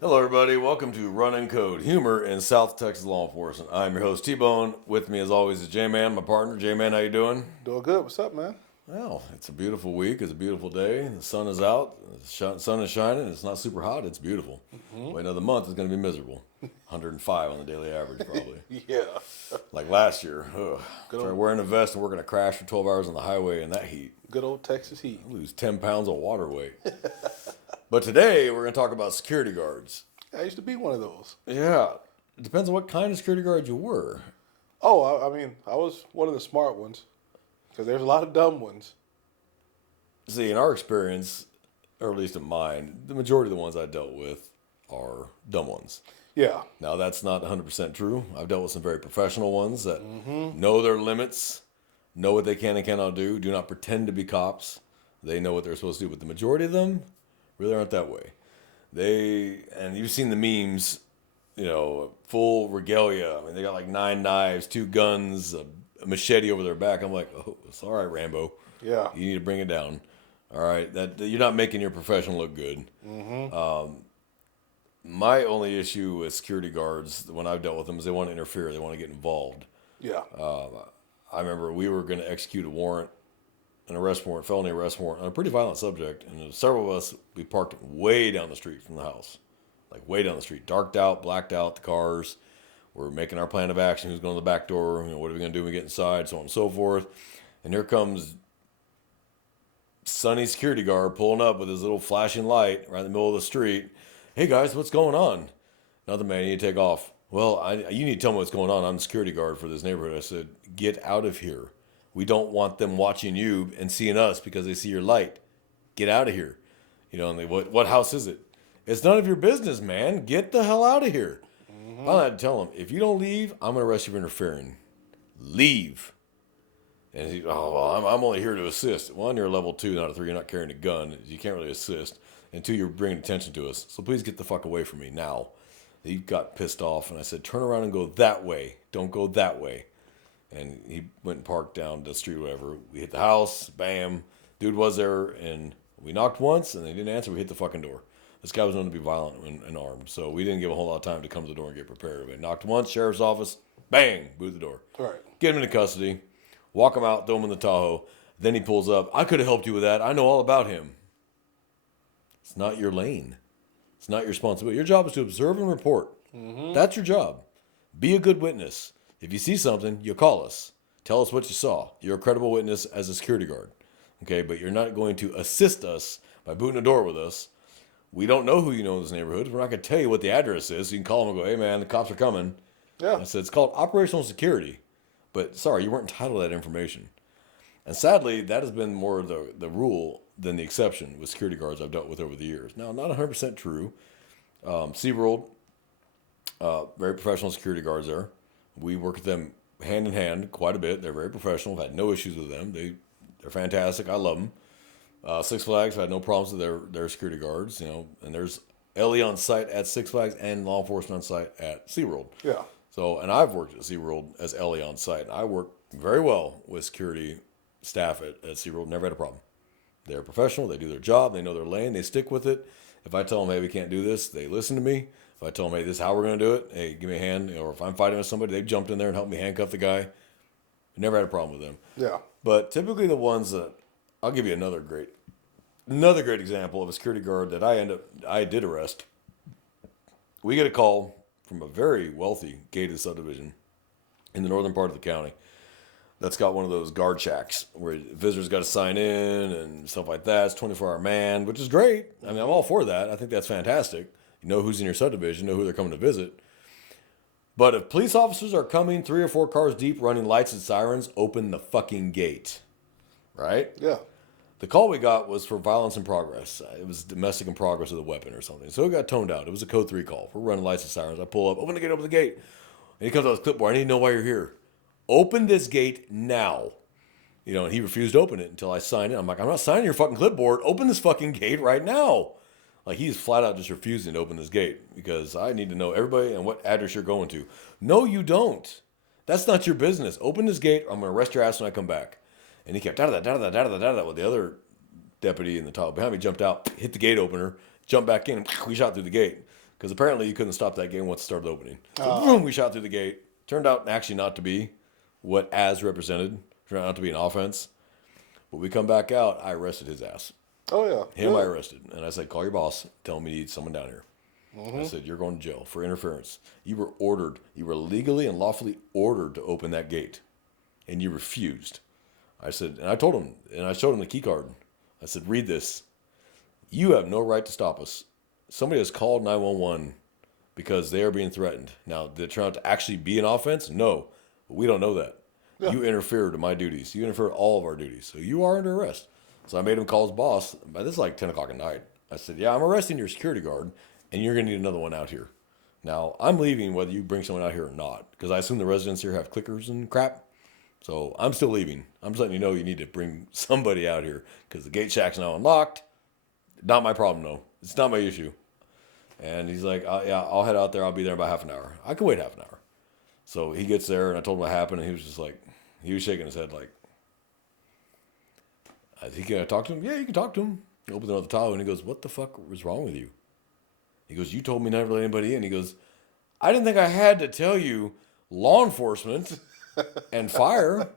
Hello, everybody. Welcome to Run and Code, humor in South Texas law enforcement. I'm your host, T-Bone. With me, as always, is J-Man, my partner. J-Man, how you doing? Doing good. What's up, man? Well, it's a beautiful week. It's a beautiful day. The sun is out. The sun is shining. It's not super hot. It's beautiful. Wait another month, it's going to be miserable. 105 on the daily average, probably. Yeah. Like last year. Ugh. Good Started old, wearing a vest and working a crash for 12 hours on the highway in that heat. good old Texas heat. I lose 10 pounds of water weight. But today, we're going to talk about security guards. I used to be one of those. Yeah. It depends on what kind of security guard you were. Oh, I was one of the smart ones because there's a lot of dumb ones. See, in our experience, or at least in mine, the majority of the ones I dealt with are dumb ones. Yeah. Now, that's not 100% true. I've dealt with some very professional ones that know their limits, know what they can and cannot do not pretend to be cops. They know what they're supposed to do. But the majority of them really aren't that way. And you've seen the memes, full regalia. I mean, they got like 9 knives, 2 guns, a machete over their back. I'm like, oh, it's all right, Rambo. Yeah. You need to bring it down. All right, that you're not making your profession look good. My only issue with security guards when I've dealt with them is they want to interfere. They want to get involved. Yeah. I remember we were going to execute a warrant, an arrest warrant, felony arrest warrant on a pretty violent subject, and several of us we parked way down the street from the house, like way down the street, darked out, blacked out the cars. We're making our plan of action. Who's going to the back door? What are we going to do when we get inside? So on and so forth. And here comes Sonny security guard pulling up with his little flashing light right in the middle of the street. Hey guys, what's going on? Nothing, man. You need to take off. Well, you need to tell me what's going on. I'm the security guard for this neighborhood. I said, get out of here. We don't want them watching you and seeing us because they see your light. Get out of here. And they, what house is it? It's none of your business, man. Get the hell out of here. I had to tell them, if you don't leave, I'm going to arrest you for interfering. Leave. And he, oh, well, I'm only here to assist. One, you're a level 2, not a 3. You're not carrying a gun. You can't really assist. And 2, you're bringing attention to us. So please get the fuck away from me now. He got pissed off, and I said, turn around and go that way. Don't go that way. And he went and parked down the street, whatever. We hit the house, bam. Dude was there, and we knocked once, and they didn't answer. We hit the fucking door. This guy was known to be violent and armed, so we didn't give a whole lot of time to come to the door and get prepared. We knocked once, sheriff's office, bang, boot the door. All right. Get him into custody, walk him out, throw him in the Tahoe. Then he pulls up. I could have helped you with that. I know all about him. It's not your lane. It's not your responsibility. Your job is to observe and report. That's your job. Be a good witness. If you see something, you call us. Tell us what you saw. You're a credible witness as a security guard. Okay, but you're not going to assist us by booting the door with us. We don't know who you know in this neighborhood. We're not going to tell you what the address is. So you can call them and go, hey, man, the cops are coming. Yeah. I said, it's called operational security. But sorry, you weren't entitled to that information. And sadly, that has been more the rule than the exception with security guards I've dealt with over the years. Now, not 100% true. SeaWorld, very professional security guards there. We work with them hand in hand quite a bit. They're very professional. I've had no issues with them. They're fantastic. I love them. Six Flags, I've had no problems with their security guards. And there's LE on site at Six Flags and law enforcement on site at SeaWorld. Yeah. So, and I've worked at SeaWorld as LE on site. I work very well with security staff at SeaWorld. Never had a problem. They're professional. They do their job. They know their lane. They stick with it. If I tell them, hey, we can't do this, they listen to me. If I tell them, hey, this is how we're going to do it, hey, give me a hand. Or if I'm fighting with somebody, they've jumped in there and helped me handcuff the guy. Never had a problem with them. Yeah. But typically the ones that, I'll give you another great example of a security guard that I did arrest. We get a call from a very wealthy gated subdivision in the northern part of the county that's got one of those guard shacks where visitors got to sign in and stuff like that. It's 24-hour man, which is great. I mean, I'm all for that. I think that's fantastic. You know who's in your subdivision, know who they're coming to visit. But if police officers are coming 3 or 4 cars deep, running lights and sirens, open the fucking gate. Right? Yeah. The call we got was for violence in progress. It was domestic in progress with a weapon or something. So it got toned out. It was a code 3 call. We're running lights and sirens. I pull up, open the gate, open the gate. And he comes out with his clipboard. I need to know why you're here. Open this gate now. And he refused to open it until I signed in. I'm like, I'm not signing your fucking clipboard. Open this fucking gate right now. Like, he's flat out just refusing to open this gate because I need to know everybody and what address you're going to. No, you don't. That's not your business. Open this gate or I'm going to arrest your ass when I come back. And he kept da-da-da-da-da-da-da-da. Well, the other deputy in the top behind me jumped out, hit the gate opener, jumped back in, and we shot through the gate. because apparently you couldn't stop that game once it started opening. So boom, we shot through the gate. Turned out actually not to be what as represented. Turned out to be an offense. But we come back out. I arrested his ass. Oh yeah. Him, I Good. arrested, and I said, "Call your boss. Tell him we need someone down here." I said, "You're going to jail for interference. You were ordered. You were legally and lawfully ordered to open that gate, and you refused." I said, and I told him, and I showed him the key card. I said, "Read this. You have no right to stop us. Somebody has called 911 because they are being threatened. Now, did it turn out to actually be an offense? No, we don't know that. Yeah. You interfered in my duties. You interfered in all of our duties. So you are under arrest." So I made him call his boss. But this is like 10 o'clock at night. I said, "Yeah, I'm arresting your security guard, and you're going to need another one out here. Now, I'm leaving whether you bring someone out here or not, because I assume the residents here have clickers and crap. So I'm still leaving. I'm just letting you know you need to bring somebody out here, because the gate shack's now unlocked. Not my problem, though. It's not my issue." And he's like, "Yeah, I'll head out there. I'll be there in about half an hour. I can wait half an hour." So he gets there, and I told him what happened, and he was just like, he was shaking his head like, "I think can I talk to him?" "Yeah, you can talk to him." He opens another tile, and he goes, "What the fuck was wrong with you?" He goes, "You told me never to let anybody in." He goes, "I didn't think I had to tell you law enforcement and fire.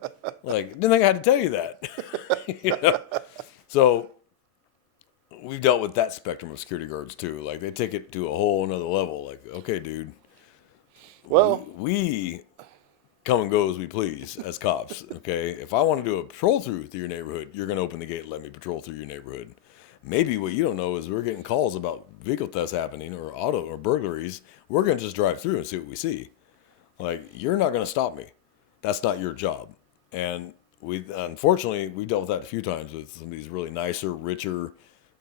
Like, didn't think I had to tell you that." You know? So we've dealt with that spectrum of security guards too. Like, they take it to a whole another level. Like, okay, dude, Well, we come and go as we please as cops. Okay, if I want to do a patrol through your neighborhood, you're going to open the gate and let me patrol through your neighborhood. Maybe what you don't know is we're getting calls about vehicle thefts happening or auto or burglaries. We're going to just drive through and see what we see. Like, you're not going to stop me. That's not your job. And unfortunately, we dealt with that a few times with some of these really nicer, richer,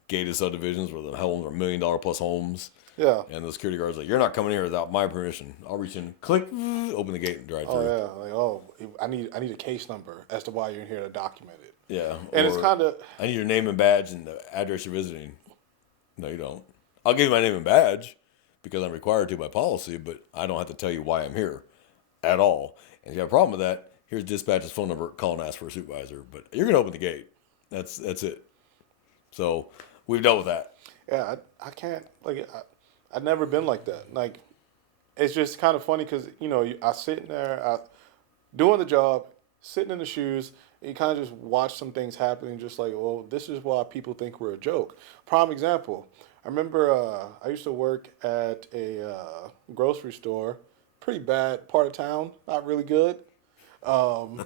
gated subdivisions where the homes are $1 million plus homes. yeah. And the security guard's like, "You're not coming here without my permission." I'll reach in, click, open the gate and drive Oh through. yeah. Like, oh, I need a case number as to why you're in here to document it. Yeah. And it's or, kind of "I need your name and badge and the address you're visiting." No, you don't. I'll give you my name and badge because I'm required to by policy, but I don't have to tell you why I'm here at all. And if you have a problem with that, here's dispatch's phone number. Call and ask for a supervisor. But you're going to open the gate. That's it. So we've dealt with that. yeah. I can't like I've never been like that. Like it's just kind of funny because I sitting there, doing the job, sitting in the shoes. And you kind of just watch some things happening, just like, well, this is why people think we're a joke. Prime example. I remember I used to work at a grocery store, pretty bad part of town, not really good. Um,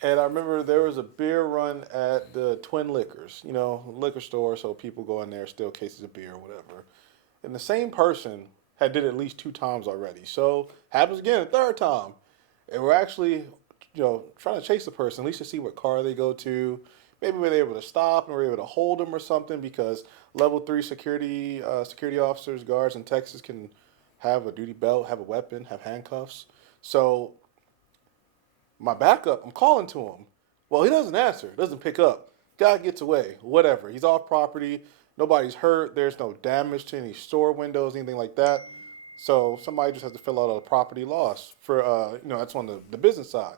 and I remember there was a beer run at the Twin Liquors, liquor store, so people go in there, steal cases of beer or whatever. And the same person had did it at least 2 times already. So happens again a third time. And we're actually, trying to chase the person, at least to see what car they go to. Maybe we're able to stop and we're able to hold them or something because level 3 security officers, guards in Texas can have a duty belt, have a weapon, have handcuffs. So my backup, I'm calling to him. Well, he doesn't answer, doesn't pick up. Guy gets away, whatever. He's off property. Nobody's hurt. There's no damage to any store windows, anything like that. So somebody just has to fill out a property loss for, that's on the business side.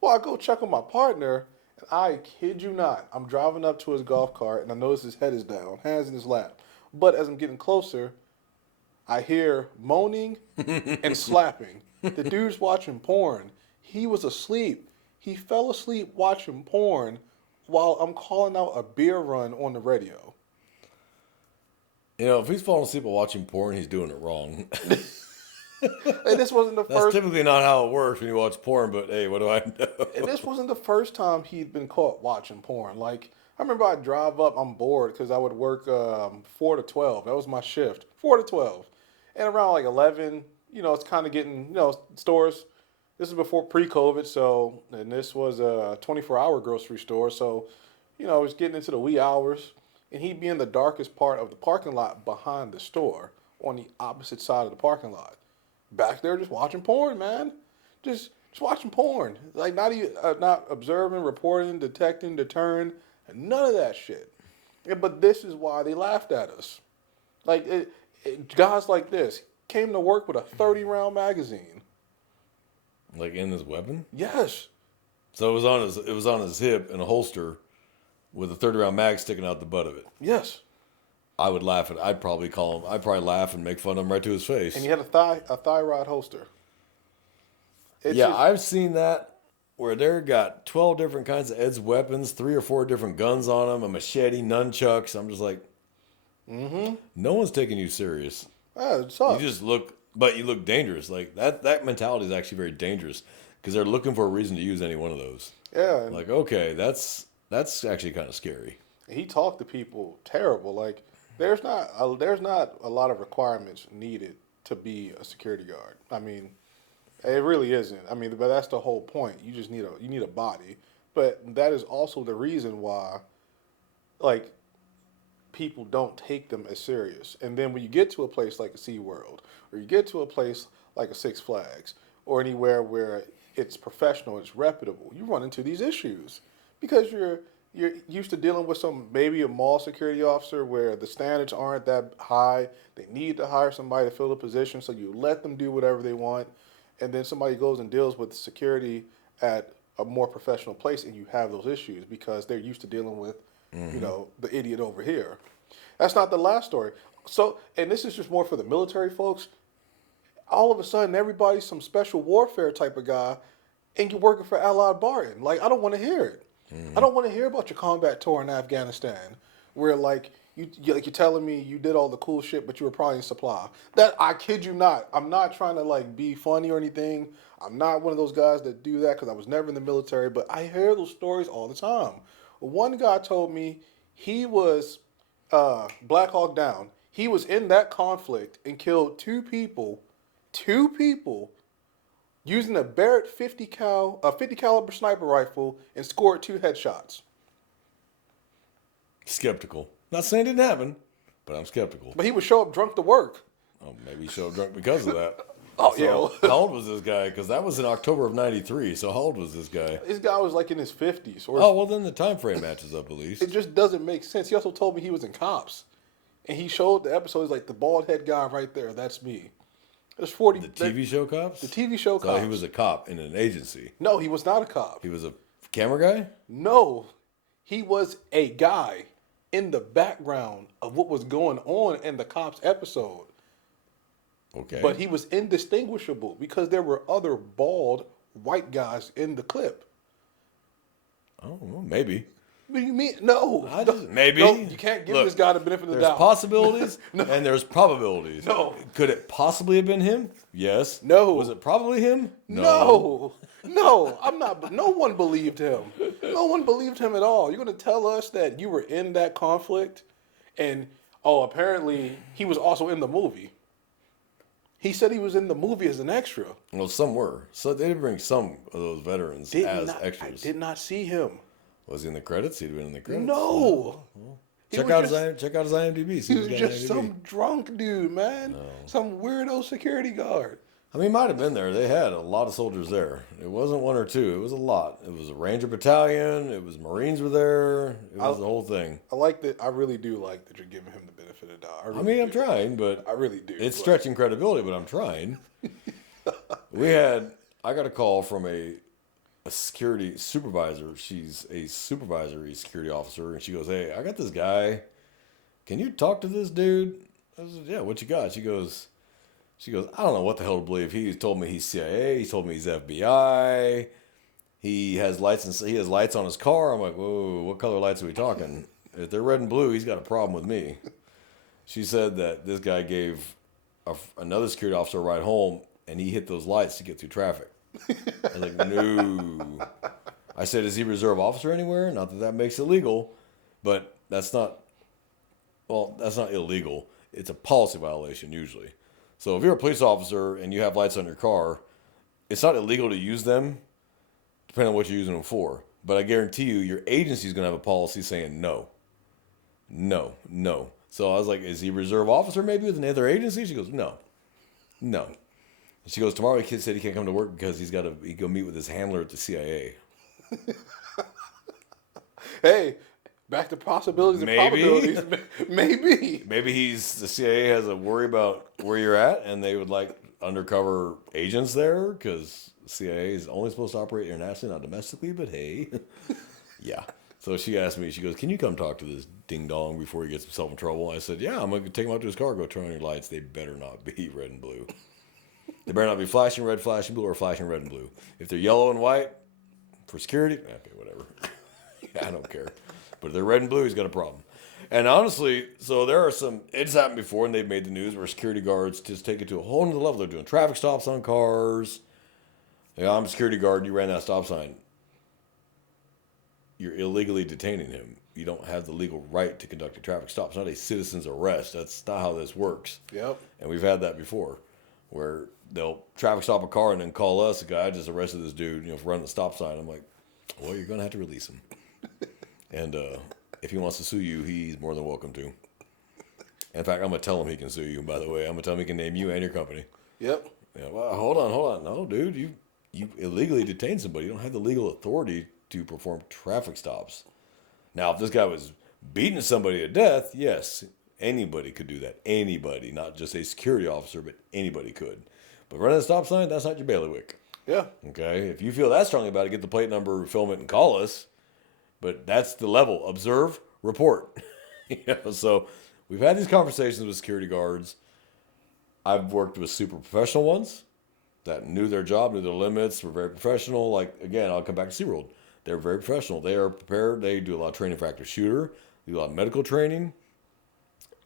Well, I go check on my partner, and I kid you not, I'm driving up to his golf cart, and I notice his head is down, hands in his lap. But as I'm getting closer, I hear moaning and slapping. The dude's watching porn. He was asleep. He fell asleep watching porn while I'm calling out a beer run on the radio. If he's falling asleep while watching porn, he's doing it wrong. And this wasn't the That's first. typically not how it works when you watch porn, but hey, what do I know? And this wasn't the first time he'd been caught watching porn. Like I remember, I'd drive up. I'm bored because I would work 4 to 12. That was my shift, 4 to 12. And around like 11, it's kind of getting, stores. This is before pre-COVID, and this was a 24-hour grocery store. So, it was getting into the wee hours. And he'd be in the darkest part of the parking lot behind the store on the opposite side of the parking lot. Back there just watching porn, man. Just watching porn. Like not even, not observing, reporting, detecting, deterring, and none of that shit. Yeah, but this is why they laughed at us. Like guys like this came to work with a 30-round magazine. Like in his weapon? Yes. So it was on his hip in a holster with a 30-round mag sticking out the butt of it. Yes. I would laugh at. I'd probably call him. I'd probably laugh and make fun of him right to his face. And he had a thyroid holster. It's Yeah, just, I've seen that where they're got 12 different kinds of Ed's weapons, 3 or 4 different guns on them, a machete, nunchucks. I'm just like, no one's taking you serious. it sucks. You just look, but you look dangerous. Like that mentality is actually very dangerous because they're looking for a reason to use any one of those. Yeah, and Like, okay, that's actually kind of scary. he talked to people terrible. Like there's not a lot of requirements needed to be a security guard. I mean, it really isn't. I mean, but that's the whole point. You just need a body. But that is also the reason why, like, people don't take them as serious. And then when you get to a place like a SeaWorld, or you get to a place like a Six Flags, or anywhere where it's professional, it's reputable, you run into these issues because you're used to dealing with maybe a mall security officer where the standards aren't that high. They need to hire somebody to fill the position, so you let them do whatever they want, and then somebody goes and deals with security at a more professional place, and you have those issues because they're used to dealing with, the idiot over here. That's not the last story. So, and this is just more for the military folks. All of a sudden, everybody's some special warfare type of guy, and you're working for Allied Barton. Like, I don't want to hear it. I don't want to hear about your combat tour in Afghanistan, where like you're telling me you did all the cool shit, but you were probably in supply. That I kid you not. I'm not trying to like be funny or anything. I'm not one of those guys that do that because I was never in the military. But I hear those stories all the time. One guy told me he was Black Hawk Down. He was in that conflict and killed two people using a Barrett 50 caliber sniper rifle and scored 2 headshots. Skeptical. Not saying it didn't happen, but I'm skeptical. But he would show up drunk to work. Oh, maybe he showed up drunk because of that. Oh, So, yeah. how old was this guy? Because that was in October of '93. So how old was this guy? This guy was like in his 50s. Or Oh, well, then the time frame matches up at least. it just doesn't make sense. He also told me he was in Cops. And he showed the episode. He's like, the bald head guy right there, that's me. There's 40. The TV show Cops? The TV show So Cops. he was a cop in an agency. No, he was not a cop. He was a camera guy? No, he was a guy in the background of what was going on in the Cops episode. Okay. But he was indistinguishable because there were other bald white guys in the clip. Oh, well, maybe. What do you mean? No. Maybe. No, you can't give Look, this guy the benefit of the There's doubt. possibilities and there's probabilities. No. Could it possibly have been him? Yes. No. Was it probably him? No, I'm not. No one believed him. No one believed him at all. You're going to tell us that you were in that conflict and, apparently he was also in the movie. He said he was in the movie as an extra. Well, some were. So they did bring some of those veterans as I extras. did not see him. Was he in the credits? He'd been in the credits. No. Check out his IMDb. See He who's was got just IMDb. some drunk dude, man. Some weirdo security guard. I mean, he might have been there. They had a lot of soldiers there. It wasn't 1 or 2. It was a lot. It was a Ranger battalion. It was Marines were there. It was the whole thing. I like that. I really do like that you're giving him the benefit of the doubt. I mean, I'm trying, but I really do. it's but- stretching credibility, but I'm trying. I got a call from a security supervisor. She's a supervisory security officer, and she goes, "Hey, I got this guy. Can you talk to this dude?" I said, "Yeah, what you got?" She goes, "I don't know what the hell to believe. He told me he's CIA. He told me he's FBI. He has lights on his car." I'm like, "Whoa, what color lights are we talking? If they're red and blue, he's got a problem with me." She said that this guy gave another security officer a ride home, and he hit those lights to get through traffic. I was like, "No." I said, "Is he reserve officer anywhere? Not that makes it legal, but that's not illegal. It's a policy violation usually. So if you're a police officer and you have lights on your car, it's not illegal to use them, depending on what you're using them for. But I guarantee you, your agency is going to have a policy saying no. No, no." So I was like, "Is he reserve officer maybe with another agency?" She goes, No. And she goes, "Tomorrow he said he can't come to work because he go meet with his handler at the CIA." Hey, back to possibilities Maybe. and probabilities. Maybe. Maybe the CIA has a worry about where you're at, and they would like undercover agents there because CIA is only supposed to operate internationally, not domestically. But hey, yeah. So she asked me, she goes, "Can you come talk to this ding dong before he gets himself in trouble?" I said, "Yeah, I'm going to take him out to his car, go turn on your lights. They better not be red and blue. They better not be flashing red, flashing blue, or flashing red and blue. If they're yellow and white for security, okay, whatever. I don't care. But if they're red and blue, he's got a problem." And honestly, so there are some, it's happened before and they've made the news where security guards just take it to a whole nother level. They're doing traffic stops on cars. Yeah, I'm a security guard, you ran that stop sign. You're illegally detaining him. You don't have the legal right to conduct a traffic stop. It's not a citizen's arrest. That's not how this works. Yep. And we've had that before where they'll traffic stop a car and then call us, a guy, "I just arrested this dude, for running the stop sign." I'm like, "Well, you're going to have to release him." And if he wants to sue you, he's more than welcome to. In fact, I'm going to tell him he can sue you, by the way. I'm going to tell him he can name you and your company. Yep. Yeah, well, hold on. No, dude, you illegally detained somebody. You don't have the legal authority to perform traffic stops. Now, if this guy was beating somebody to death, yes, anybody could do that. Anybody, not just a security officer, but anybody could. But running a stop sign, that's not your bailiwick. Yeah. Okay? If you feel that strongly about it, get the plate number, film it, and call us. But that's the level. Observe, report. So we've had these conversations with security guards. I've worked with super professional ones that knew their job, knew their limits, were very professional. Like, again, I'll come back to SeaWorld. They're very professional. They are prepared. They do a lot of training for active shooter. They do a lot of medical training.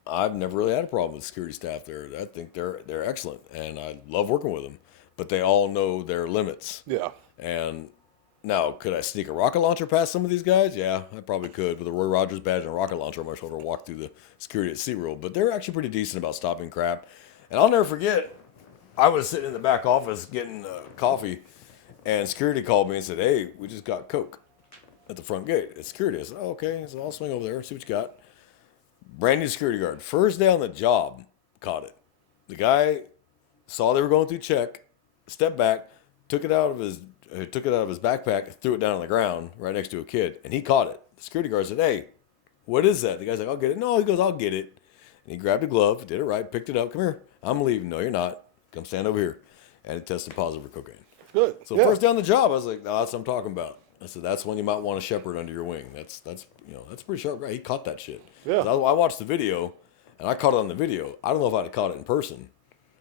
I've never really had a problem with security staff there. I think they're excellent, and I love working with them. But they all know their limits. Yeah. And now, could I sneak a rocket launcher past some of these guys? Yeah, I probably could. With a Roy Rogers badge and a rocket launcher, I'm much able to walk through the security at SeaWorld. But they're actually pretty decent about stopping crap. And I'll never forget, I was sitting in the back office getting coffee, and security called me and said, "Hey, we just got Coke at the front gate." It's security. I said, "Oh, okay, so I'll swing over there, see what you got." Brand new security guard. First day on the job, caught it. The guy saw they were going through check, stepped back, took it out of his backpack, threw it down on the ground right next to a kid, and he caught it. The security guard said, "Hey, what is that?" The guy's like, "I'll get it." No, he goes, "I'll get it." And he grabbed a glove, did it right, picked it up. "Come here. I'm leaving." "No, you're not. Come stand over here." And it tested positive for cocaine. Good. So yeah. first day on the job, I was like, "No, that's what I'm talking about." I said, "That's one you might want to shepherd under your wing." That's a pretty sharp guy. He caught that shit. Yeah. I watched the video, and I caught it on the video. I don't know if I'd have caught it in person.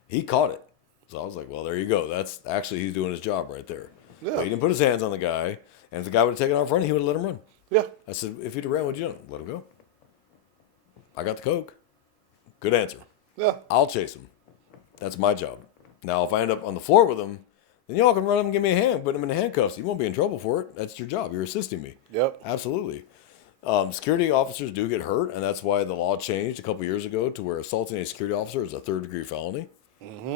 He caught it. So I was like, well, there you go. That's actually, he's doing his job right there. Yeah. But he didn't put his hands on the guy. And if the guy would have taken out front, he would have let him run. Yeah. I said, "If he'd have ran, would you done? Let him go." I got the Coke. Good answer. Yeah. I'll chase him. That's my job. Now, if I end up on the floor with him, then y'all can run him and give me a hand, put him in handcuffs. You won't be in trouble for it. That's your job. You're assisting me. Yep. Absolutely. Security officers do get hurt, and that's why the law changed a couple years ago to where assaulting a security officer is a third-degree felony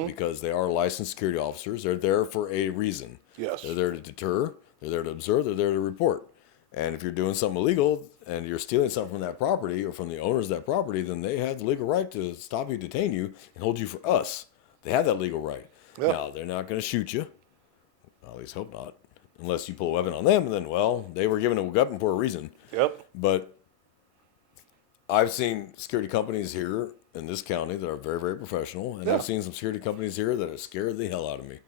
because they are licensed security officers. They're there for a reason. Yes. They're there to deter. They're there to observe. They're there to report. And if you're doing something illegal and you're stealing something from that property or from the owners of that property, then they have the legal right to stop you, detain you, and hold you for us. They have that legal right. Yeah. Now, they're not going to shoot you. At least hope not. Unless you pull a weapon on them, and then, well, they were given a weapon for a reason. Yep. But I've seen security companies here in this county that are very, very professional, and Yeah. I've seen some security companies here that have scared the hell out of me.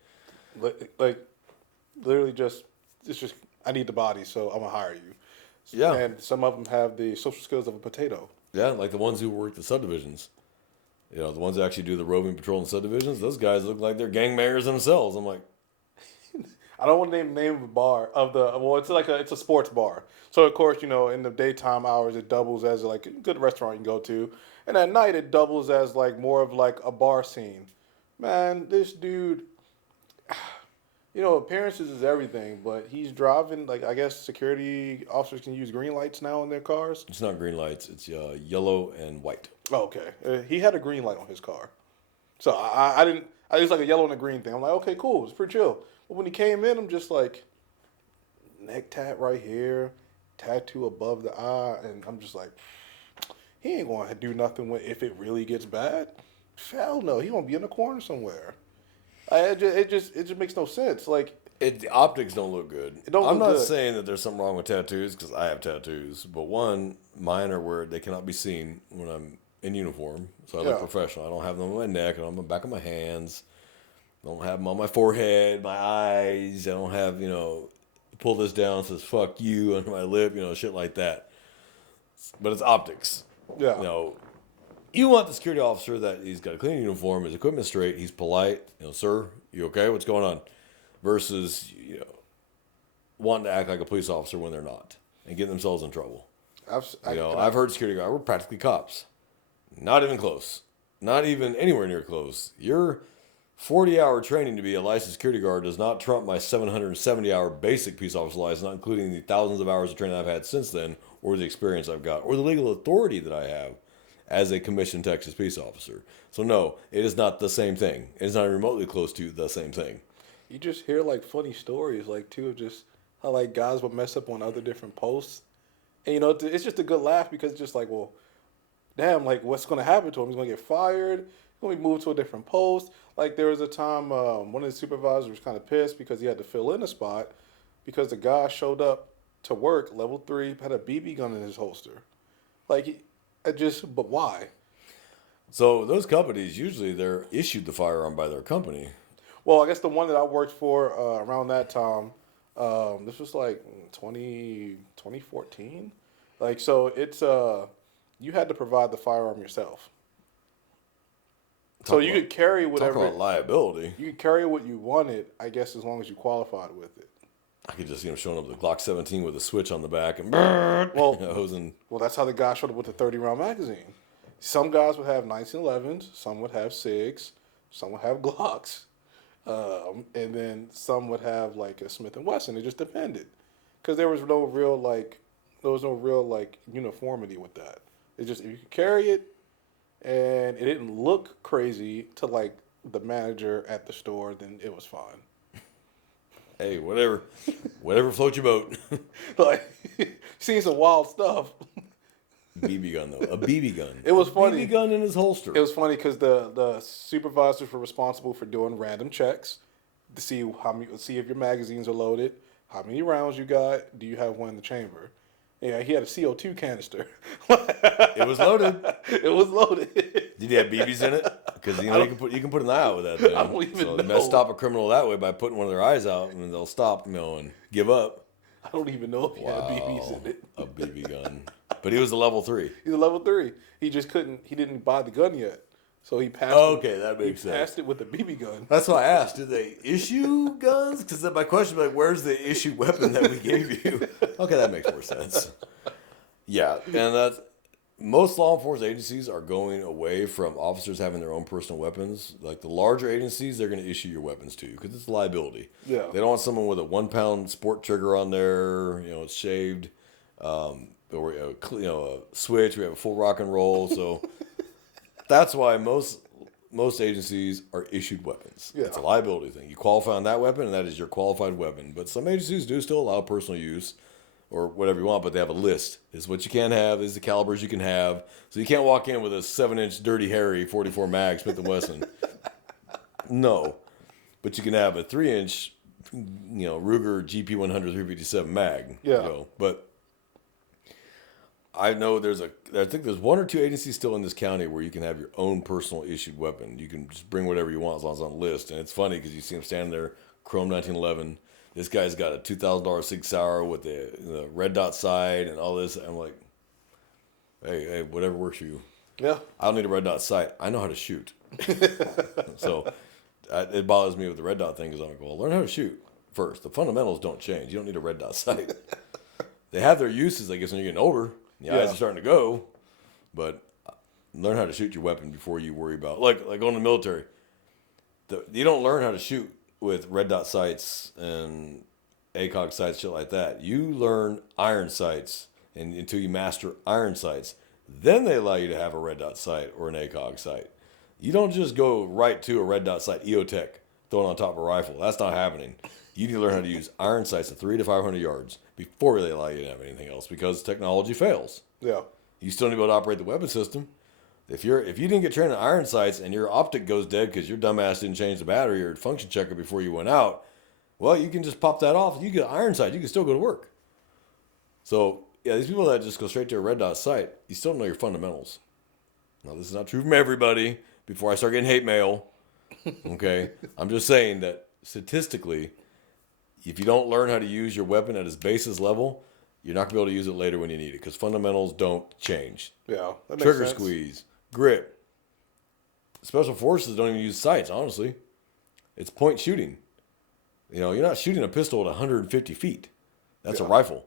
Like literally it's just, I need the body, so I'm going to hire you. Yeah. And some of them have the social skills of a potato. Yeah, like the ones who work the subdivisions. You know, the ones that actually do the roving patrol in subdivisions, those guys look like they're gang mayors themselves. I'm like, I don't want to name the name of the bar it's a sports bar. So of course, in the daytime hours it doubles as like a good restaurant you can go to, and at night it doubles as like more of like a bar scene. Man, this dude, appearances is everything, but he's driving like I guess security officers can use green lights now in their cars. it's not green lights, it's yellow and white. Oh, okay, he had a green light on his car, so I didn't. I was like a yellow and a green thing. I'm like, okay, cool, it's pretty chill. But when he came in, I'm just like, neck tat right here, tattoo above the eye, and I'm just like, he ain't going to do nothing if it really gets bad. Hell no, he gonna be in the corner somewhere. It just makes no sense. Like The optics don't look good. It don't I'm look not good. saying that there's something wrong with tattoos because I have tattoos, but one, mine are where they cannot be seen when I'm in uniform, so I look Yeah. professional. I don't have them on my neck and on the back of my hands. I don't have them on my forehead, my eyes. I don't have pull this down, says "fuck you" under my lip, shit like that. But it's optics. Yeah. You want the security officer that he's got a clean uniform, his equipment straight, he's polite. Sir, you okay? What's going on? Versus wanting to act like a police officer when they're not and getting themselves in trouble. I've heard security guard. We're practically cops. Not even close. Not even anywhere near close. Your 40-hour training to be a licensed security guard does not trump my 770-hour basic peace officer license, not including the thousands of hours of training I've had since then, or the experience I've got, or the legal authority that I have as a commissioned Texas peace officer. So no, it is not the same thing. It is not remotely close to the same thing. You just hear like funny stories, like too, of just how like guys would mess up on other different posts, and it's just a good laugh because it's just like, well, damn, like what's gonna happen to him? He's gonna get fired. He's gonna be moved to a different post. Like there was a time one of the supervisors was kind of pissed because he had to fill in a spot because the guy showed up to work level 3, had a BB gun in his holster. Like, but why? So those companies, usually they're issued the firearm by their company. Well, I guess the one that I worked for around that time, this was like 2014. Like, so it's, you had to provide the firearm yourself. So you could carry whatever. Talk about liability. You could carry what you wanted, I guess, as long as you qualified with it. I could just see him showing up with a Glock 17 with a switch on the back and well, hosing. Well, that's how the guy showed up with a 30-round magazine. Some guys would have 1911s, some would have SIGs, some would have Glocks, and then some would have like a Smith & Wesson. It just depended, because there was no real uniformity with that. It just, if you could carry it, and it didn't look crazy to like the manager at the store, then it was fine. Hey, whatever floats your boat. Like, seen some wild stuff. BB gun though, a BB gun. It was funny. BB gun in his holster. It was funny because the supervisors were responsible for doing random checks to see if your magazines are loaded, how many rounds you got, do you have one in the chamber. Yeah, he had a CO2 canister. It was loaded. It was loaded. Did he have BBs in it? Because you can put an eye out with that thing. I don't even know. You must stop a criminal that way by putting one of their eyes out, and they'll stop, and give up. I don't even know if he had BBs in it. A BB gun, but he was a level 3. He's a level 3. He just couldn't. He didn't buy the gun yet, so he passed. Okay, that makes sense. Passed it with a BB gun. That's why I asked. Did they issue guns? Because my question was like, where's the issued weapon that we gave you? Okay, that makes more sense. Yeah, and that's most law enforcement agencies are going away from officers having their own personal weapons. Like the larger agencies, they're going to issue your weapons to you because it's a liability. Yeah, they don't want someone with a 1-pound sport trigger on there. It's shaved, or a switch. We have a full rock and roll. So that's why most agencies are issued weapons. Yeah. It's a liability thing. You qualify on that weapon, and that is your qualified weapon. But some agencies do still allow personal use or whatever you want, but they have a list. This is what you can have. This is the calibers you can have. So you can't walk in with a 7-inch Dirty Harry 44 mag Smith & Wesson. No. But you can have a 3-inch, Ruger GP100 357 mag. Yeah. But I know I think there's 1 or 2 agencies still in this county where you can have your own personal issued weapon. You can just bring whatever you want as long as it's on the list. And it's funny because you see them standing there, Chrome 1911. This guy's got a $2,000 Sig Sauer with the red dot sight and all this. I'm like, hey, whatever works for you. Yeah. I don't need a red dot sight. I know how to shoot. So it bothers me with the red dot thing because I'm like, well, learn how to shoot first. The fundamentals don't change. You don't need a red dot sight. They have their uses, I guess, when you're getting older. The eyes are starting to go. But learn how to shoot your weapon before you worry about, like going to the military. You don't learn how to shoot with red dot sights and ACOG sights, shit like that. You learn iron sights until you master iron sights. Then they allow you to have a red dot sight or an ACOG sight. You don't just go right to a red dot sight EOTech thrown on top of a rifle. That's not happening. You need to learn how to use iron sights at 300 to 500 yards before they allow you to have anything else because technology fails. Yeah. You still need to be able to operate the weapon system. If you didn't get trained on iron sights and your optic goes dead because your dumbass didn't change the battery or function checker before you went out, well, you can just pop that off. You get iron sight. You can still go to work. So, yeah, these people that just go straight to a red dot sight, you still don't know your fundamentals. Now, this is not true from everybody. Before I start getting hate mail, okay? I'm just saying that statistically, if you don't learn how to use your weapon at its basis level, you're not going to be able to use it later when you need it because fundamentals don't change. Yeah, that makes Trigger sense. squeeze, grip. Special forces don't even use sights, honestly. It's point shooting. You know, you're not shooting a pistol at 150 feet. That's a rifle.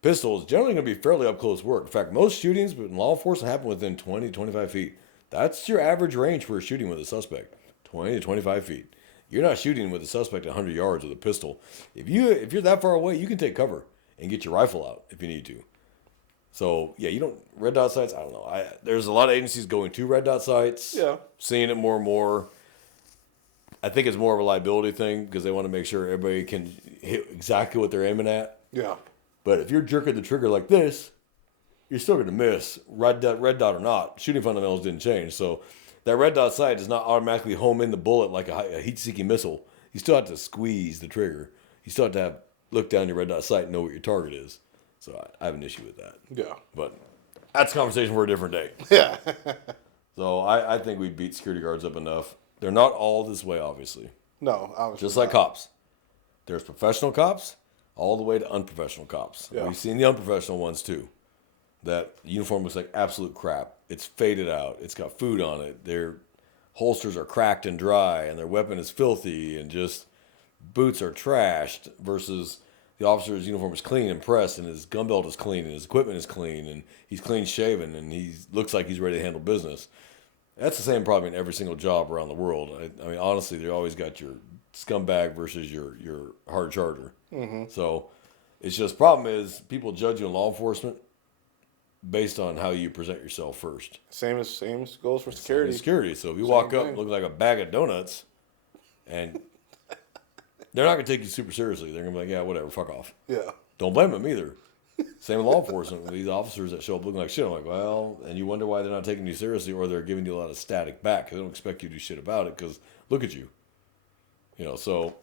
Pistol is generally going to be fairly up close work. In fact, most shootings in law enforcement happen within 20 to 25 feet. That's your average range for shooting with a suspect, 20 to 25 feet. You're not shooting with a suspect at 100 yards with a pistol. If you're that far away, you can take cover and get your rifle out if you need to. So, yeah, you don't... Red dot sights, I don't know. There's a lot of agencies going to red dot sights. Yeah. Seeing it more and more. I think it's more of a liability thing because they want to make sure everybody can hit exactly what they're aiming at. Yeah. But if you're jerking the trigger like this, you're still going to miss, red dot or not. Shooting fundamentals didn't change. So that red dot sight does not automatically home in the bullet like a heat-seeking missile. You still have to squeeze the trigger. You still have to look down your red dot sight and know what your target is. So I have an issue with that. Yeah. But that's a conversation for a different day. Yeah. So I think we beat security guards up enough. They're not all this way, obviously. No, obviously Just like not. cops. There's professional cops all the way to unprofessional cops. Yeah. We've seen the unprofessional ones too. That uniform looks like absolute crap. It's faded out. It's got food on it. Their holsters are cracked and dry, and their weapon is filthy, and just boots are trashed versus the officer's uniform is clean and pressed, and his gun belt is clean, and his equipment is clean, and he's clean shaven, and he looks like he's ready to handle business. That's the same problem in every single job around the world. I mean, honestly, they always got your scumbag versus your hard charger. Mm-hmm. So it's just problem is people judge you in law enforcement based on how you present yourself first. Same as goes for security. Security. So if you Same walk up thing. looking like a bag of donuts, and they're not going to take you super seriously. They're going to be like, yeah, whatever, fuck off. Yeah. Don't blame them either. Same with law enforcement. These officers that show up looking like shit, I'm like, well, and you wonder why they're not taking you seriously or they're giving you a lot of static back because they don't expect you to do shit about it because look at you. You know, so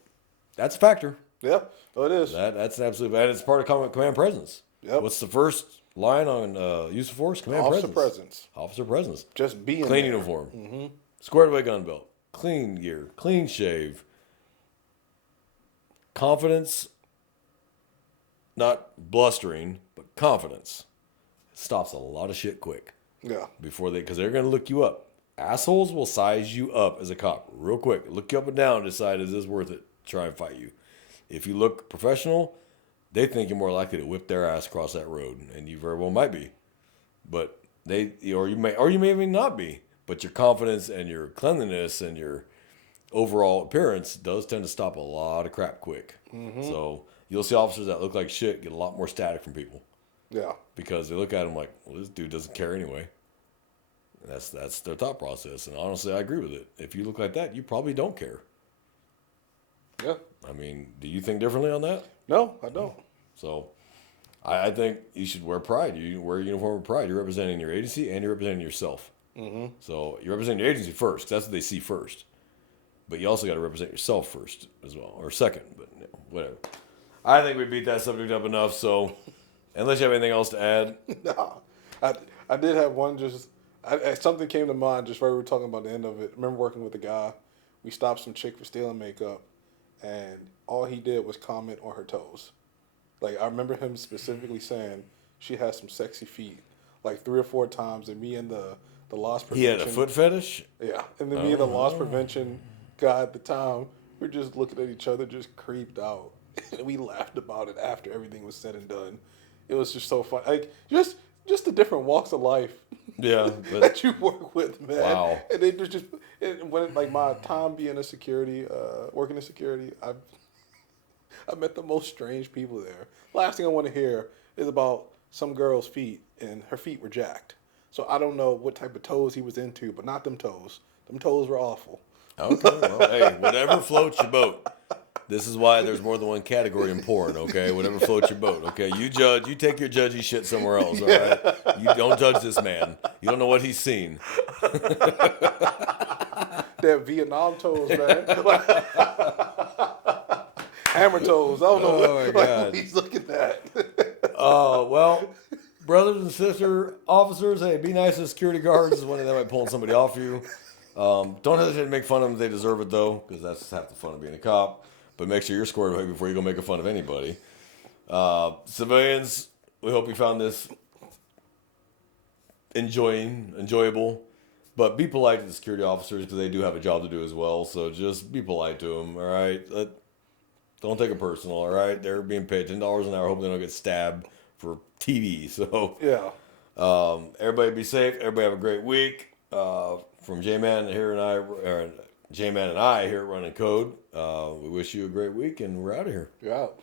that's a factor. Yeah. Oh, it is. That's an absolute, and it's part of command presence. Yep. What's the first line on use of force? Command Officer presence. presence. Officer presence. Just being Clean there. uniform. Mm-hmm. Squared away gun belt. Clean gear. Clean shave. Confidence. Not blustering, but confidence. Stops a lot of shit quick. Yeah. Because they're going to look you up. Assholes will size you up as a cop real quick. Look you up and down and decide, is this worth it? Try and fight you. If you look professional, they think you're more likely to whip their ass across that road, and you very well might be. But you may even not be. But your confidence and your cleanliness and your overall appearance does tend to stop a lot of crap quick. Mm-hmm. So you'll see officers that look like shit get a lot more static from people. Yeah. Because they look at him like, well, this dude doesn't care anyway. And that's their thought process. And honestly, I agree with it. If you look like that, you probably don't care. Yeah. I mean, do you think differently on that? No, I don't. So I think you should wear pride. You wear a uniform with pride. You're representing your agency and you're representing yourself. Mm-hmm. So you're representing your agency first. 'Cause that's what they see first. But you also got to represent yourself first as well. Or second. But whatever. I think we beat that subject up enough. So unless you have anything else to add. No. I did have one something came to mind just while we were talking about the end of it. I remember working with a guy. We stopped some chick for stealing makeup. And all he did was comment on her toes. Like, I remember him specifically saying she has some sexy feet. Like 3 or 4 times. And me and the loss prevention. He had a foot fetish? Yeah. And then me and the loss prevention guy at the time, we were just looking at each other, just creeped out. And we laughed about it after everything was said and done. It was just so fun. Like, just the different walks of life. Yeah. But, that you work with, man. Wow. And it was just, when like my time being in security, working in security, I met the most strange people there. Last thing I want to hear is about some girl's feet, and her feet were jacked. So I don't know what type of toes he was into, but not them toes. Them toes were awful. Okay, well, hey, whatever floats your boat. This is why there's more than one category in porn, okay? Whatever floats your boat, okay? You take your judgy shit somewhere else, all right? You don't judge this man. You don't know what he's seen. That Vietnam toes, man. Hammer toes. I don't know what he's looking at. Oh, well, brothers and sister officers, hey, be nice to security guards when they might pull somebody off you. Don't hesitate to make fun of them if they deserve it, though, because that's half the fun of being a cop. but make sure you're squared away before you go making fun of anybody. Civilians, we hope you found this enjoyable. But be polite to the security officers because they do have a job to do as well. So just be polite to them, all right? Don't take it personal, all right? They're being paid $10 an hour. Hope they don't get stabbed for TV. So Yeah. everybody be safe. Everybody have a great week. From J-Man here and J-Man and I here at Running Code. We wish you a great week, and we're out of here. You're out.